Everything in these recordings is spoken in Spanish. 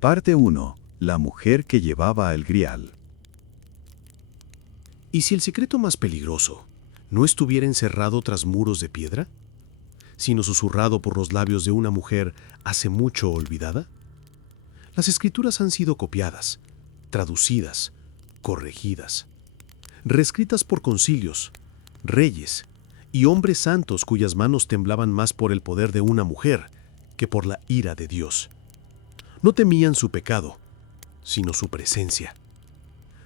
Parte 1. La mujer que llevaba el grial. ¿Y si el secreto más peligroso no estuviera encerrado tras muros de piedra, sino susurrado por los labios de una mujer hace mucho olvidada? Las escrituras han sido copiadas, traducidas, corregidas, reescritas por concilios, reyes y hombres santos cuyas manos temblaban más por el poder de una mujer que por la ira de Dios. No temían su pecado, sino su presencia.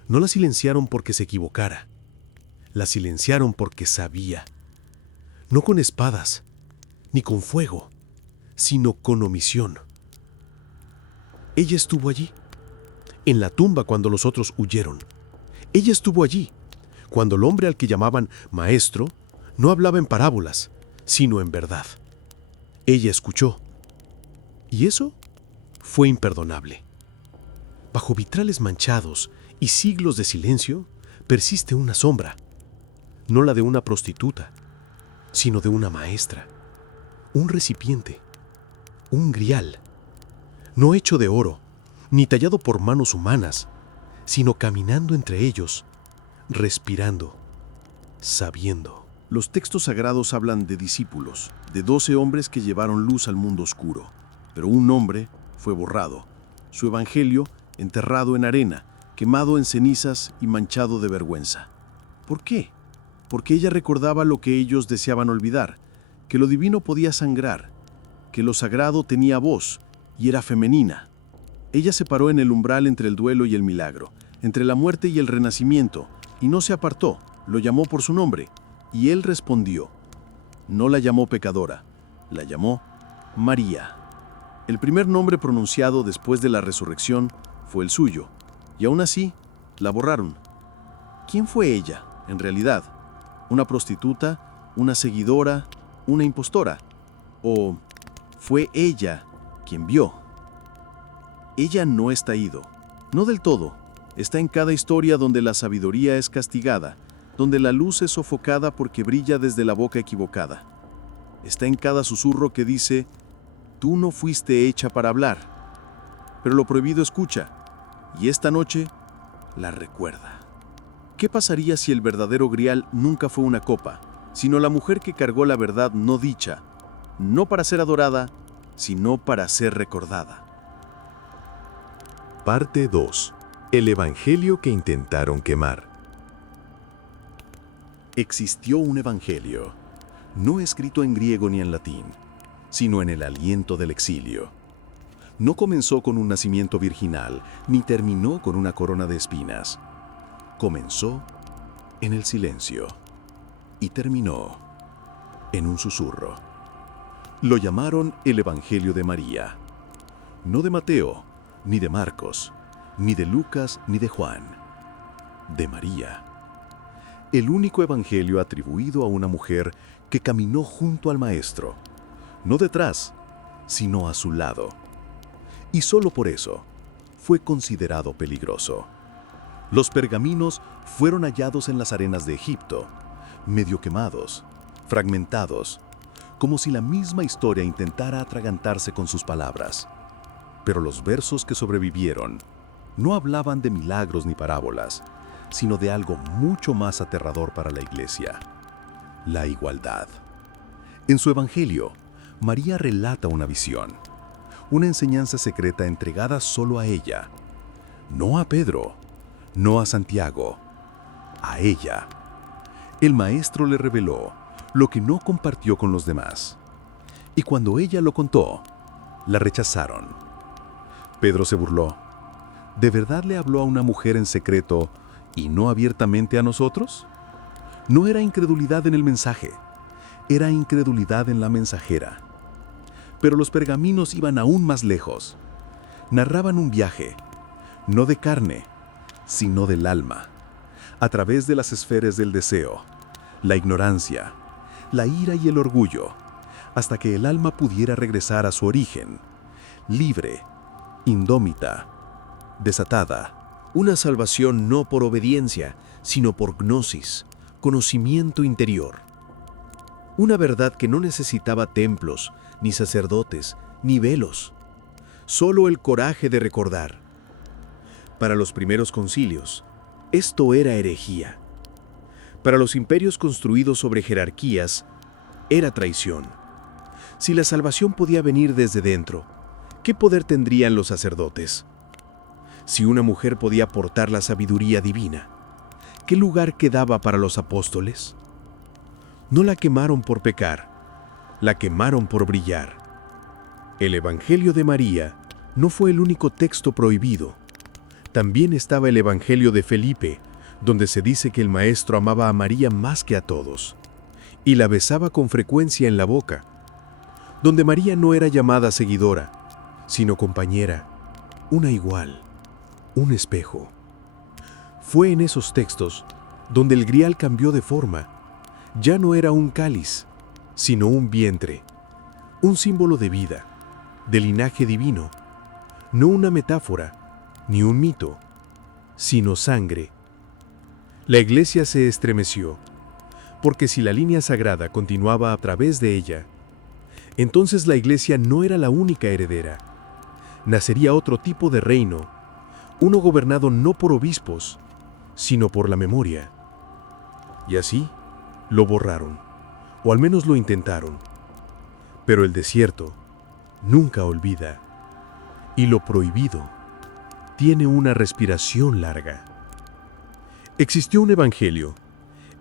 No la silenciaron porque se equivocara, la silenciaron porque sabía. No con espadas, ni con fuego, sino con omisión. Ella estuvo allí, en la tumba cuando los otros huyeron. Ella estuvo allí, cuando el hombre al que llamaban maestro no hablaba en parábolas, sino en verdad. Ella escuchó, y eso fue imperdonable. Bajo vitrales manchados y siglos de silencio, persiste una sombra, no la de una prostituta, sino de una maestra, un recipiente, un grial, no hecho de oro, ni tallado por manos humanas, sino caminando entre ellos, respirando, sabiendo. Los textos sagrados hablan de discípulos, de 12 hombres que llevaron luz al mundo oscuro, pero un nombre fue borrado, su evangelio enterrado en arena, quemado en cenizas y manchado de vergüenza. ¿Por qué? Porque ella recordaba lo que ellos deseaban olvidar, que lo divino podía sangrar, que lo sagrado tenía voz y era femenina. Ella se paró en el umbral entre el duelo y el milagro, entre la muerte y el renacimiento, y no se apartó, lo llamó por su nombre, y él respondió. No la llamó pecadora, la llamó María. El primer nombre pronunciado después de la resurrección fue el suyo, y aún así la borraron. ¿Quién fue ella, en realidad? ¿Una prostituta? ¿Una seguidora? ¿Una impostora? ¿O fue ella quien vio? Ella no está ido, no del todo. Está en cada historia donde la sabiduría es castigada, donde la luz es sofocada porque brilla desde la boca equivocada. Está en cada susurro que dice, tú no fuiste hecha para hablar, pero lo prohibido escucha, y esta noche la recuerda. ¿Qué pasaría si el verdadero grial nunca fue una copa, sino la mujer que cargó la verdad no dicha, no para ser adorada, sino para ser recordada? Parte 2. El evangelio que intentaron quemar. Existió un evangelio, no escrito en griego ni en latín, sino en el aliento del exilio. No comenzó con un nacimiento virginal, ni terminó con una corona de espinas. Comenzó en el silencio y terminó en un susurro. Lo llamaron el Evangelio de María, no de Mateo, ni de Marcos, ni de Lucas, ni de Juan, de María. El único evangelio atribuido a una mujer que caminó junto al Maestro, no detrás, sino a su lado. Y solo por eso fue considerado peligroso. Los pergaminos fueron hallados en las arenas de Egipto, medio quemados, fragmentados, como si la misma historia intentara atragantarse con sus palabras. Pero los versos que sobrevivieron no hablaban de milagros ni parábolas, sino de algo mucho más aterrador para la Iglesia: la igualdad. En su Evangelio, María relata una visión, una enseñanza secreta entregada solo a ella, no a Pedro, no a Santiago, a ella. El Maestro le reveló lo que no compartió con los demás, y cuando ella lo contó, la rechazaron. Pedro se burló. ¿De verdad le habló a una mujer en secreto y no abiertamente a nosotros? No era incredulidad en el mensaje, era incredulidad en la mensajera. Pero los pergaminos iban aún más lejos. Narraban un viaje, no de carne, sino del alma, a través de las esferas del deseo, la ignorancia, la ira y el orgullo, hasta que el alma pudiera regresar a su origen, libre, indómita, desatada. Una salvación no por obediencia, sino por gnosis, conocimiento interior. Una verdad que no necesitaba templos, ni sacerdotes, ni velos. solo el coraje de recordar. Para los primeros concilios, esto era herejía. Para los imperios construidos sobre jerarquías, era traición. Si la salvación podía venir desde dentro, ¿qué poder tendrían los sacerdotes? Si una mujer podía portar la sabiduría divina, ¿qué lugar quedaba para los apóstoles? No la quemaron por pecar, la quemaron por brillar. El Evangelio de María no fue el único texto prohibido. También estaba el Evangelio de Felipe, donde se dice que el maestro amaba a María más que a todos, y la besaba con frecuencia en la boca, donde María no era llamada seguidora, sino compañera, una igual, un espejo. Fue en esos textos donde el grial cambió de forma. Ya no era un cáliz, sino un vientre, un símbolo de vida, de linaje divino, no una metáfora, ni un mito, sino sangre. La iglesia se estremeció, porque si la línea sagrada continuaba a través de ella, entonces la iglesia no era la única heredera. Nacería otro tipo de reino, uno gobernado no por obispos, sino por la memoria. Y así lo borraron, o al menos lo intentaron. Pero el desierto nunca olvida, y lo prohibido tiene una respiración larga. Existió un evangelio,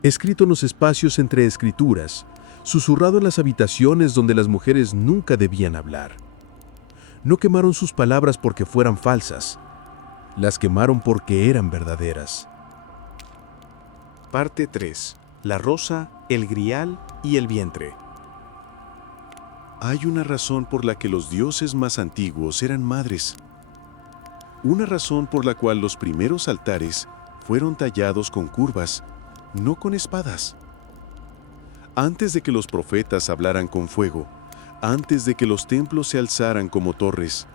escrito en los espacios entre escrituras, susurrado en las habitaciones donde las mujeres nunca debían hablar. No quemaron sus palabras porque fueran falsas, las quemaron porque eran verdaderas. Parte 3. La rosa, el grial y el vientre. Hay una razón por la que los dioses más antiguos eran madres. Una razón por la cual los primeros altares fueron tallados con curvas, no con espadas. Antes de que los profetas hablaran con fuego, antes de que los templos se alzaran como torres,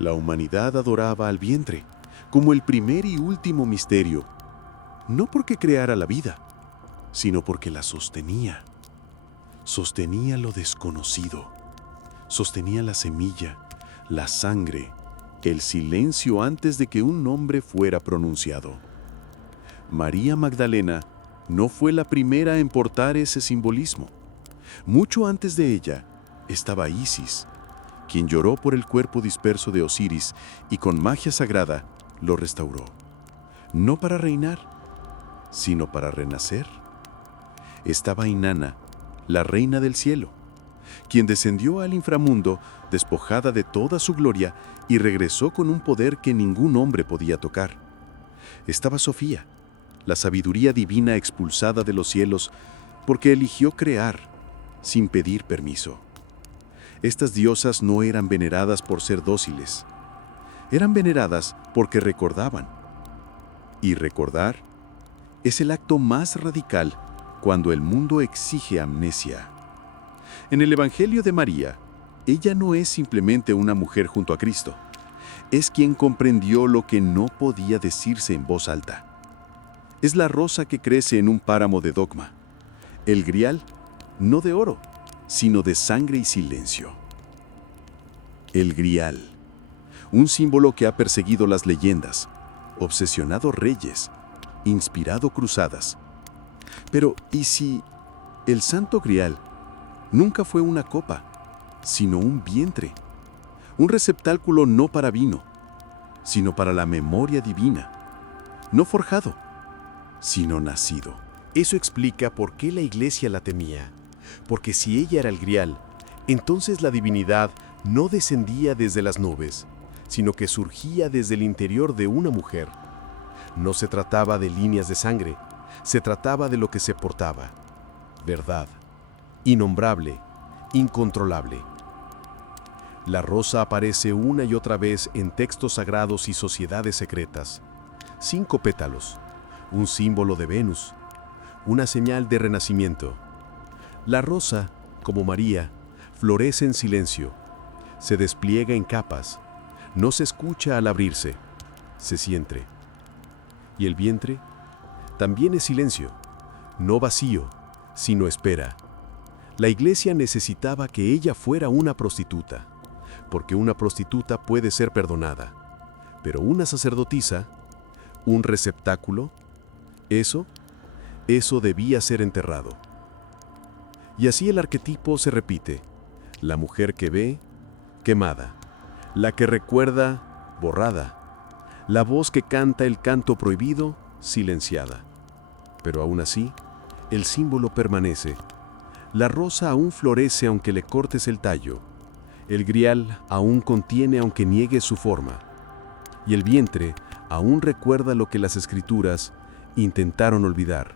la humanidad adoraba al vientre, como el primer y último misterio, no porque creara la vida, sino porque la sostenía. Sostenía lo desconocido, sostenía la semilla, la sangre, el silencio antes de que un nombre fuera pronunciado. María Magdalena no fue la primera en portar ese simbolismo. Mucho antes de ella estaba Isis, quien lloró por el cuerpo disperso de Osiris y con magia sagrada lo restauró, no para reinar, sino para renacer. Estaba Inanna, la reina del cielo, quien descendió al inframundo despojada de toda su gloria y regresó con un poder que ningún hombre podía tocar. Estaba Sofía, la sabiduría divina expulsada de los cielos porque eligió crear sin pedir permiso. Estas diosas no eran veneradas por ser dóciles, eran veneradas porque recordaban. Y recordar es el acto más radical cuando el mundo exige amnesia. En el Evangelio de María, ella no es simplemente una mujer junto a Cristo, es quien comprendió lo que no podía decirse en voz alta. Es la rosa que crece en un páramo de dogma, el grial, no de oro, sino de sangre y silencio. El grial, un símbolo que ha perseguido las leyendas, obsesionado reyes, inspirado cruzadas. Pero, ¿y si el Santo Grial nunca fue una copa, sino un vientre? Un receptáculo no para vino, sino para la memoria divina. No forjado, sino nacido. Eso explica por qué la iglesia la temía. Porque si ella era el grial, entonces la divinidad no descendía desde las nubes, sino que surgía desde el interior de una mujer. No se trataba de líneas de sangre, se trataba de lo que se portaba. Verdad, innombrable, incontrolable. La rosa aparece una y otra vez en textos sagrados y sociedades secretas. 5 pétalos, un símbolo de Venus, una señal de renacimiento. La rosa, como María, florece en silencio, se despliega en capas, no se escucha al abrirse, se siente. Y el vientre también es silencio, no vacío, sino espera. La iglesia necesitaba que ella fuera una prostituta, porque una prostituta puede ser perdonada, pero una sacerdotisa, un receptáculo, eso debía ser enterrado. Y así el arquetipo se repite: la mujer que ve, quemada; la que recuerda, borrada; la voz que canta el canto prohibido, silenciada. Pero aún así, el símbolo permanece. La rosa aún florece aunque le cortes el tallo. El grial aún contiene aunque niegues su forma. Y el vientre aún recuerda lo que las escrituras intentaron olvidar.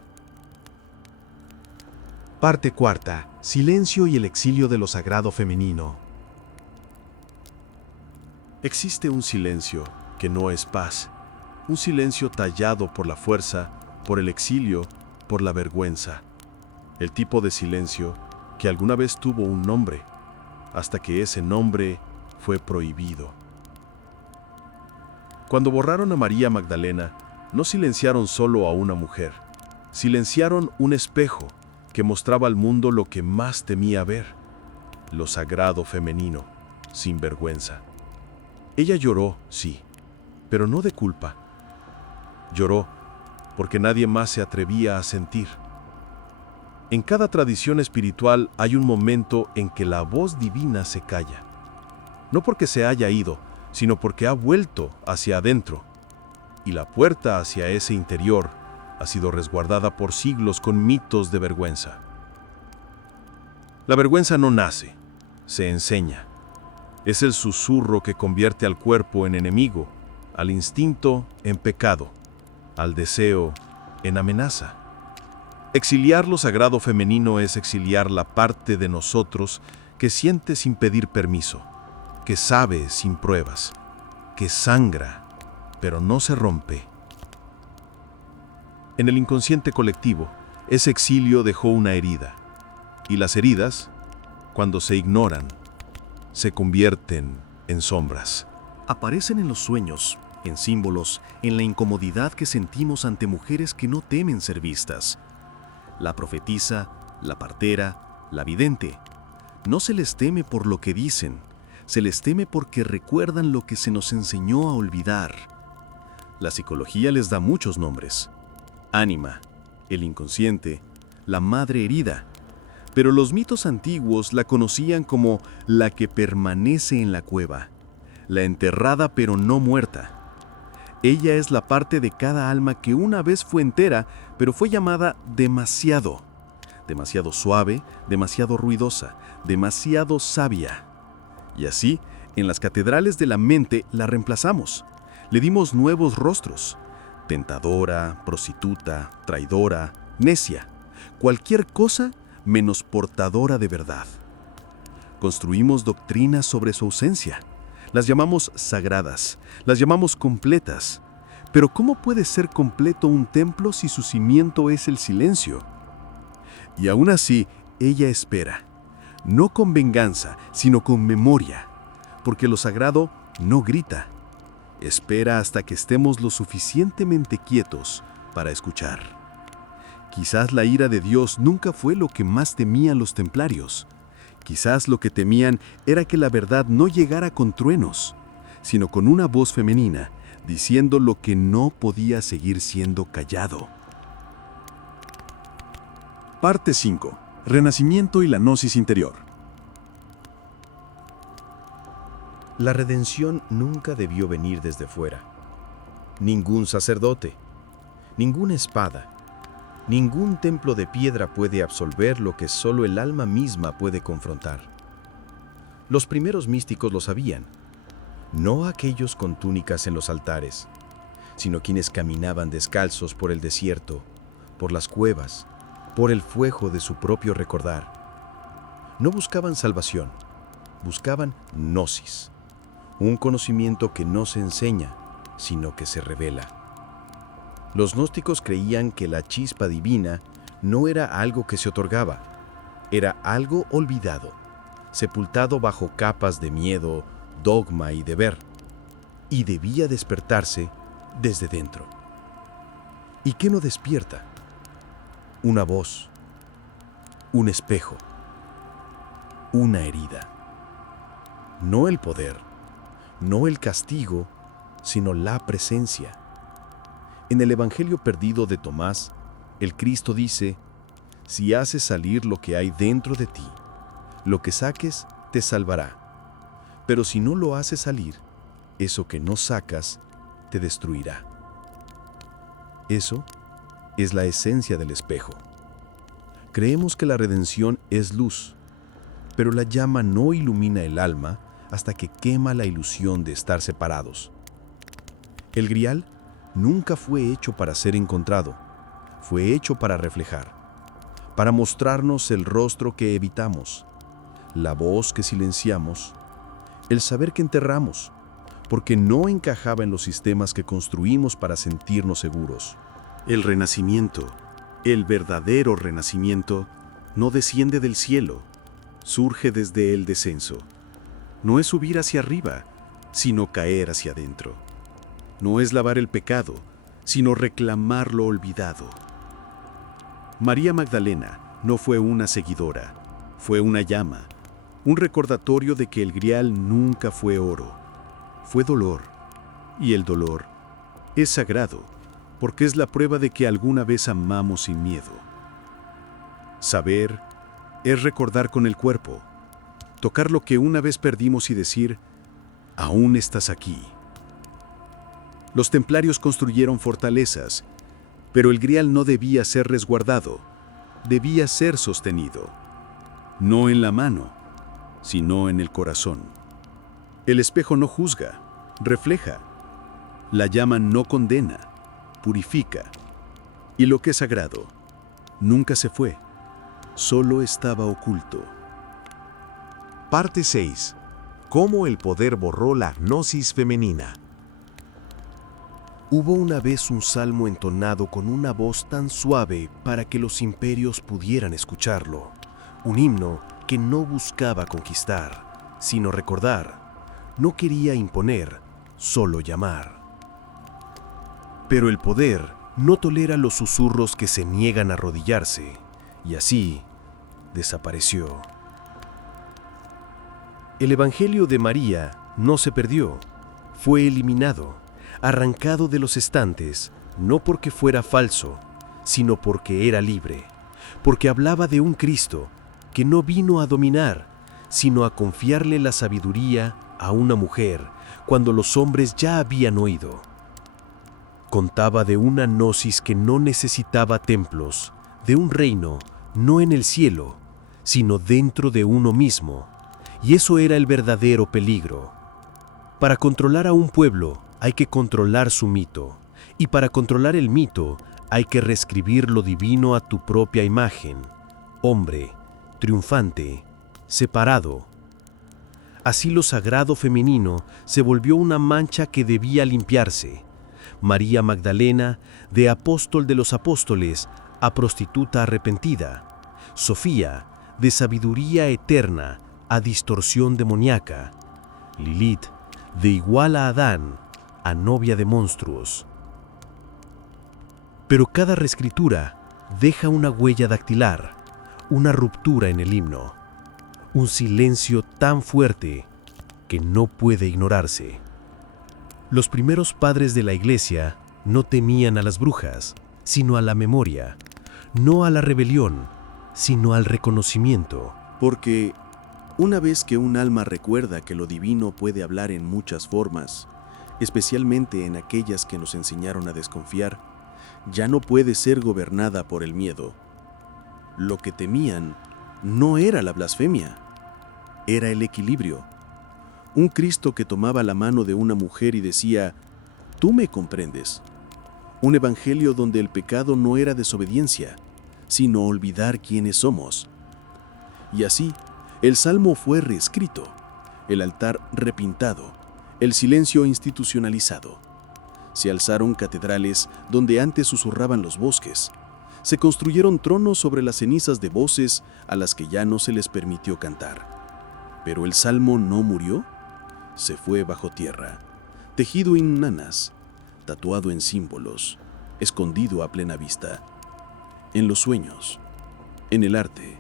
Parte cuarta. Silencio y el exilio de lo sagrado femenino. Existe un silencio que no es paz, un silencio tallado por la fuerza, por el exilio, por la vergüenza. El tipo de silencio que alguna vez tuvo un nombre, hasta que ese nombre fue prohibido. Cuando borraron a María Magdalena, no silenciaron solo a una mujer, silenciaron un espejo que mostraba al mundo lo que más temía ver: lo sagrado femenino, sin vergüenza. Ella lloró, sí, pero no de culpa. Lloró porque nadie más se atrevía a sentir. En cada tradición espiritual hay un momento en que la voz divina se calla. No porque se haya ido, sino porque ha vuelto hacia adentro. Y la puerta hacia ese interior ha sido resguardada por siglos con mitos de vergüenza. La vergüenza no nace, se enseña. Es el susurro que convierte al cuerpo en enemigo, al instinto en pecado, al deseo en amenaza. Exiliar lo sagrado femenino es exiliar la parte de nosotros que siente sin pedir permiso, que sabe sin pruebas, que sangra, pero no se rompe. En el inconsciente colectivo, ese exilio dejó una herida, y las heridas, cuando se ignoran, se convierten en sombras. Aparecen en los sueños, en símbolos, en la incomodidad que sentimos ante mujeres que no temen ser vistas. La profetisa, la partera, la vidente. No se les teme por lo que dicen, se les teme porque recuerdan lo que se nos enseñó a olvidar. La psicología les da muchos nombres: ánima, el inconsciente, la madre herida. Pero los mitos antiguos la conocían como la que permanece en la cueva, la enterrada pero no muerta. Ella es la parte de cada alma que una vez fue entera, pero fue llamada demasiado. Demasiado suave, demasiado ruidosa, demasiado sabia. Y así, en las catedrales de la mente la reemplazamos. Le dimos nuevos rostros: tentadora, prostituta, traidora, necia. Cualquier cosa menos portadora de verdad. Construimos doctrinas sobre su ausencia. Las llamamos sagradas, las llamamos completas. Pero ¿cómo puede ser completo un templo si su cimiento es el silencio? Y aún así, ella espera, no con venganza, sino con memoria, porque lo sagrado no grita. Espera hasta que estemos lo suficientemente quietos para escuchar. Quizás la ira de Dios nunca fue lo que más temían los templarios. Quizás lo que temían era que la verdad no llegara con truenos, sino con una voz femenina diciendo lo que no podía seguir siendo callado. Parte 5. Renacimiento y la gnosis interior. La redención nunca debió venir desde fuera. Ningún sacerdote, ninguna espada, ningún templo de piedra puede absolver lo que solo el alma misma puede confrontar. Los primeros místicos lo sabían, no aquellos con túnicas en los altares, sino quienes caminaban descalzos por el desierto, por las cuevas, por el fuego de su propio recordar. No buscaban salvación, buscaban gnosis, un conocimiento que no se enseña, sino que se revela. Los gnósticos creían que la chispa divina no era algo que se otorgaba, era algo olvidado, sepultado bajo capas de miedo, dogma y deber, y debía despertarse desde dentro. ¿Y qué no despierta? Una voz, un espejo, una herida. no el poder, no el castigo, sino la presencia. En el Evangelio perdido de Tomás, el Cristo dice: si haces salir lo que hay dentro de ti, lo que saques te salvará. Pero si no lo haces salir, eso que no sacas te destruirá. Eso es la esencia del espejo. Creemos que la redención es luz, pero la llama no ilumina el alma hasta que quema la ilusión de estar separados. El grial nunca fue hecho para ser encontrado, fue hecho para reflejar, para mostrarnos el rostro que evitamos, la voz que silenciamos, el saber que enterramos, porque no encajaba en los sistemas que construimos para sentirnos seguros. El renacimiento, el verdadero renacimiento, no desciende del cielo, surge desde el descenso. No es subir hacia arriba, sino caer hacia adentro. No es lavar el pecado, sino reclamar lo olvidado. María Magdalena no fue una seguidora, fue una llama, un recordatorio de que el grial nunca fue oro, fue dolor, y el dolor es sagrado, porque es la prueba de que alguna vez amamos sin miedo. Saber es recordar con el cuerpo, tocar lo que una vez perdimos y decir: aún estás aquí. Los templarios construyeron fortalezas, pero el grial no debía ser resguardado, debía ser sostenido, no en la mano, sino en el corazón. El espejo no juzga, refleja. La llama no condena, purifica. Y lo que es sagrado nunca se fue, solo estaba oculto. Parte 6. Cómo el poder borró la gnosis femenina. Hubo una vez un salmo entonado con una voz tan suave para que los imperios pudieran escucharlo. Un himno que no buscaba conquistar, sino recordar. No quería imponer, solo llamar. Pero el poder no tolera los susurros que se niegan a arrodillarse, y así desapareció. El Evangelio de María no se perdió, fue eliminado, arrancado de los estantes, no porque fuera falso, sino porque era libre, porque hablaba de un Cristo que no vino a dominar, sino a confiarle la sabiduría a una mujer cuando los hombres ya habían oído. Contaba de una gnosis que no necesitaba templos, de un reino no en el cielo, sino dentro de uno mismo, y eso era el verdadero peligro. Para controlar a un pueblo hay que controlar su mito, y para controlar el mito hay que reescribir lo divino a tu propia imagen, hombre, triunfante, separado. Así lo sagrado femenino se volvió una mancha que debía limpiarse. María Magdalena, de apóstol de los apóstoles, a prostituta arrepentida. Sofía, de sabiduría eterna, a distorsión demoníaca. Lilith, de igual a Adán, a novia de monstruos. Pero cada reescritura deja una huella dactilar, una ruptura en el himno, un silencio tan fuerte que no puede ignorarse. Los primeros padres de la Iglesia no temían a las brujas, sino a la memoria, no a la rebelión, sino al reconocimiento. Porque una vez que un alma recuerda que lo divino puede hablar en muchas formas, especialmente en aquellas que nos enseñaron a desconfiar, ya no puede ser gobernada por el miedo. Lo que temían no era la blasfemia, era el equilibrio. Un Cristo que tomaba la mano de una mujer y decía: tú me comprendes. Un evangelio donde el pecado no era desobediencia, sino olvidar quiénes somos. Y así, el salmo fue reescrito, el altar repintado, el silencio institucionalizado. Se alzaron catedrales donde antes susurraban los bosques. Se construyeron tronos sobre las cenizas de voces a las que ya no se les permitió cantar. Pero el salmo no murió, se fue bajo tierra, tejido en nanas, tatuado en símbolos, escondido a plena vista, en los sueños, en el arte,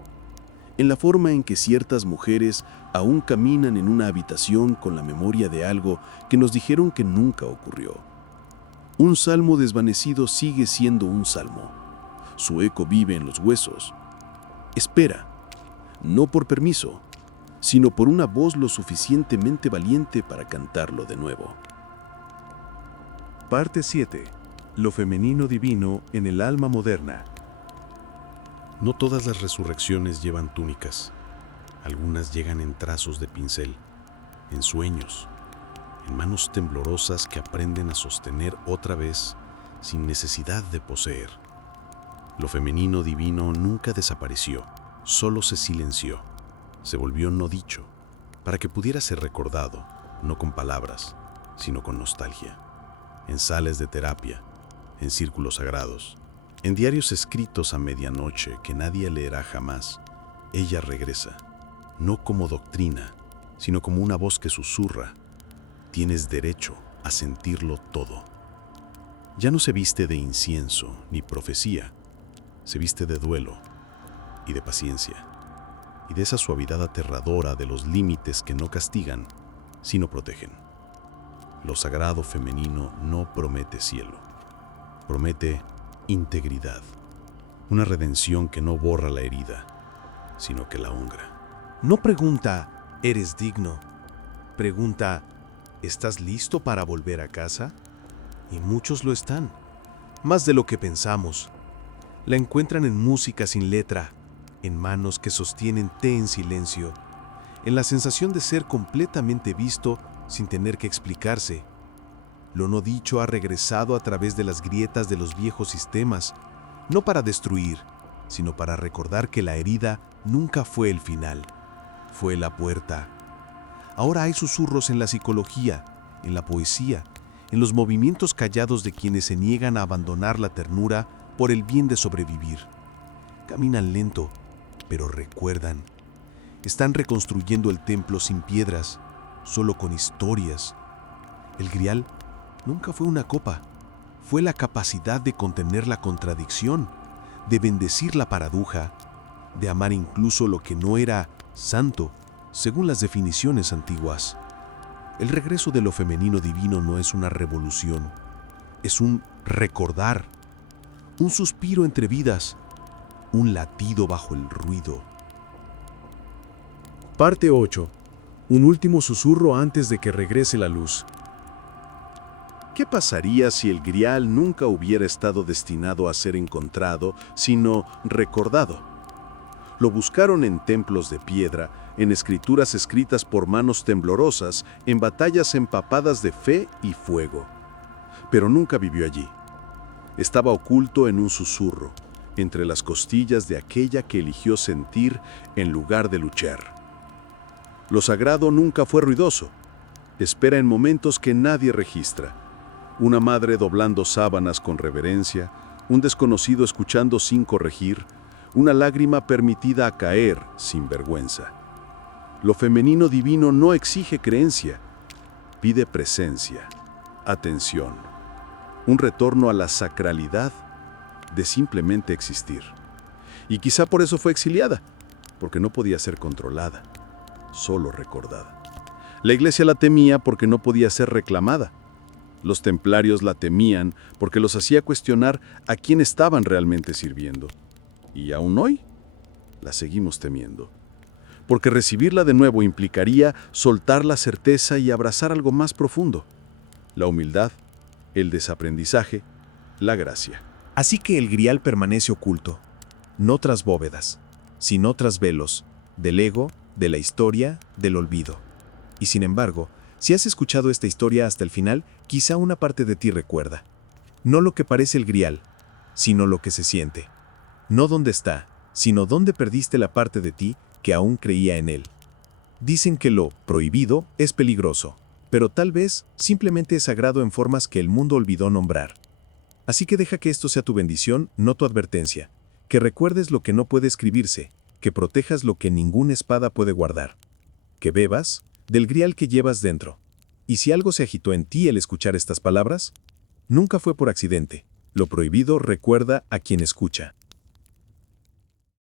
en la forma en que ciertas mujeres aún caminan en una habitación con la memoria de algo que nos dijeron que nunca ocurrió. Un salmo desvanecido sigue siendo un salmo. Su eco vive en los huesos. Espera, no por permiso, sino por una voz lo suficientemente valiente para cantarlo de nuevo. Parte 7. Lo femenino divino en el alma moderna. No todas las resurrecciones llevan túnicas. Algunas llegan en trazos de pincel, en sueños, en manos temblorosas que aprenden a sostener otra vez sin necesidad de poseer. Lo femenino divino nunca desapareció, solo se silenció, se volvió no dicho, para que pudiera ser recordado, no con palabras, sino con nostalgia, en salas de terapia, en círculos sagrados, en diarios escritos a medianoche que nadie leerá jamás. Ella regresa, no como doctrina, sino como una voz que susurra: tienes derecho a sentirlo todo. Ya no se viste de incienso ni profecía, se viste de duelo y de paciencia, y de esa suavidad aterradora de los límites que no castigan, sino protegen. Lo sagrado femenino no promete cielo, promete integridad, una redención que no borra la herida, sino que la honra. No pregunta, ¿eres digno? Pregunta, ¿estás listo para volver a casa? Y muchos lo están, más de lo que pensamos. La encuentran en música sin letra, en manos que sostienen té en silencio, en la sensación de ser completamente visto sin tener que explicarse. Lo no dicho ha regresado a través de las grietas de los viejos sistemas, no para destruir, sino para recordar que la herida nunca fue el final, fue la puerta. Ahora hay susurros en la psicología, en la poesía, en los movimientos callados de quienes se niegan a abandonar la ternura por el bien de sobrevivir. Caminan lento, pero recuerdan. Están reconstruyendo el templo sin piedras, solo con historias. El grial nunca fue una copa, fue la capacidad de contener la contradicción, de bendecir la paradoja, de amar incluso lo que no era santo, según las definiciones antiguas. El regreso de lo femenino divino no es una revolución, es un recordar, un suspiro entre vidas, un latido bajo el ruido. Parte 8. Un último susurro antes de que regrese la luz. ¿Qué pasaría si el grial nunca hubiera estado destinado a ser encontrado, sino recordado? Lo buscaron en templos de piedra, en escrituras escritas por manos temblorosas, en batallas empapadas de fe y fuego. Pero nunca vivió allí. Estaba oculto en un susurro, entre las costillas de aquella que eligió sentir en lugar de luchar. Lo sagrado nunca fue ruidoso. Espera en momentos que nadie registra. Una madre doblando sábanas con reverencia, un desconocido escuchando sin corregir, una lágrima permitida a caer sin vergüenza. Lo femenino divino no exige creencia, pide presencia, atención, un retorno a la sacralidad de simplemente existir. Y quizá por eso fue exiliada, porque no podía ser controlada, solo recordada. La iglesia la temía porque no podía ser reclamada. Los templarios la temían porque los hacía cuestionar a quién estaban realmente sirviendo. Y aún hoy, la seguimos temiendo. Porque recibirla de nuevo implicaría soltar la certeza y abrazar algo más profundo. La humildad, el desaprendizaje, la gracia. Así que el grial permanece oculto, no tras bóvedas, sino tras velos, del ego, de la historia, del olvido. Y sin embargo, si has escuchado esta historia hasta el final, quizá una parte de ti recuerda. No lo que parece el grial, sino lo que se siente. No dónde está, sino dónde perdiste la parte de ti que aún creía en él. Dicen que lo prohibido es peligroso, pero tal vez simplemente es sagrado en formas que el mundo olvidó nombrar. Así que deja que esto sea tu bendición, no tu advertencia. Que recuerdes lo que no puede escribirse, que protejas lo que ninguna espada puede guardar. Que bebas del grial que llevas dentro. Y si algo se agitó en ti al escuchar estas palabras, nunca fue por accidente. Lo prohibido recuerda a quien escucha.